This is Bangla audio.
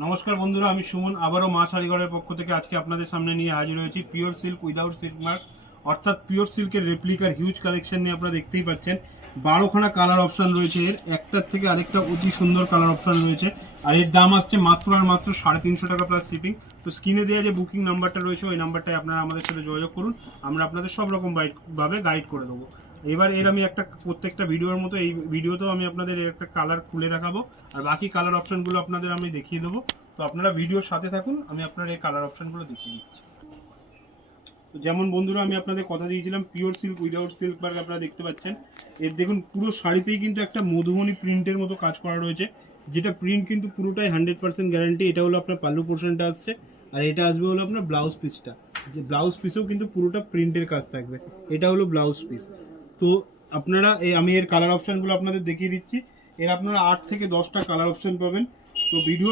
নমস্কার বন্ধুরা, আমি সুমন আবারও মা শাড়িঘরের পক্ষ থেকে আজকে আপনাদের সামনে নিয়ে হাজির হয়েছি pure silk without silk mark অর্থাৎ পিওর সিল্কের রেপ্লিকার হিউজ কালেকশন নিয়ে। আপনারা দেখতেই পাচ্ছেন 12খানা কালার অপশন রয়েছে। এর একটার থেকে আরেকটা অতি সুন্দর কালার অপশন রয়েছে। আর এর দাম আসছে মাত্র আর মাত্র 350 টাকা প্লাস শিপিং। তো স্ক্রিনে দেওয়া যে বুকিং নাম্বারটা রয়েছে ওই নাম্বারটায় আপনারা আমাদের সাথে যোগাযোগ করুন, আমরা আপনাদের সব রকম ভাবে গাইড করে দেবো। এবার এর আমি একটা প্রত্যেকটা ভিডিওর মতো এই ভিডিওতেও আমি আপনাদের এর একটা কালার খুলে দেখাবো, আর বাকি কালার অপশনগুলো আপনাদের আমি দেখিয়ে দেবো। তো আপনারা ভিডিওর সাথে থাকুন, আমি আপনার এই কালার অপশনগুলো দেখিয়ে দিচ্ছি। তো যেমন বন্ধুরা আমি আপনাদের কথা দিয়েছিলাম pure silk without silk mark, আপনারা দেখতে পাচ্ছেন এর দেখুন পুরো শাড়িতেই কিন্তু একটা মধুবনী প্রিন্টের মতো কাজ করা রয়েছে, যেটা প্রিন্ট কিন্তু পুরোটাই 100% গ্যারান্টি। এটা হলো আপনার পাল্লু পোর্শনটা আসছে, আর এটা আসবে হলো আপনার ব্লাউজ পিসটা। যে ব্লাউজ পিসেও কিন্তু পুরোটা প্রিন্টের কাজ থাকবে, এটা হলো ব্লাউজ পিস। তো আপনারা আমি এর কালার অপশনগুলো আপনাদের দেখিয়ে দিচ্ছি। এর আপনারা 8 থেকে 10টা কালার অপশন পাবেন। তো ভিডিও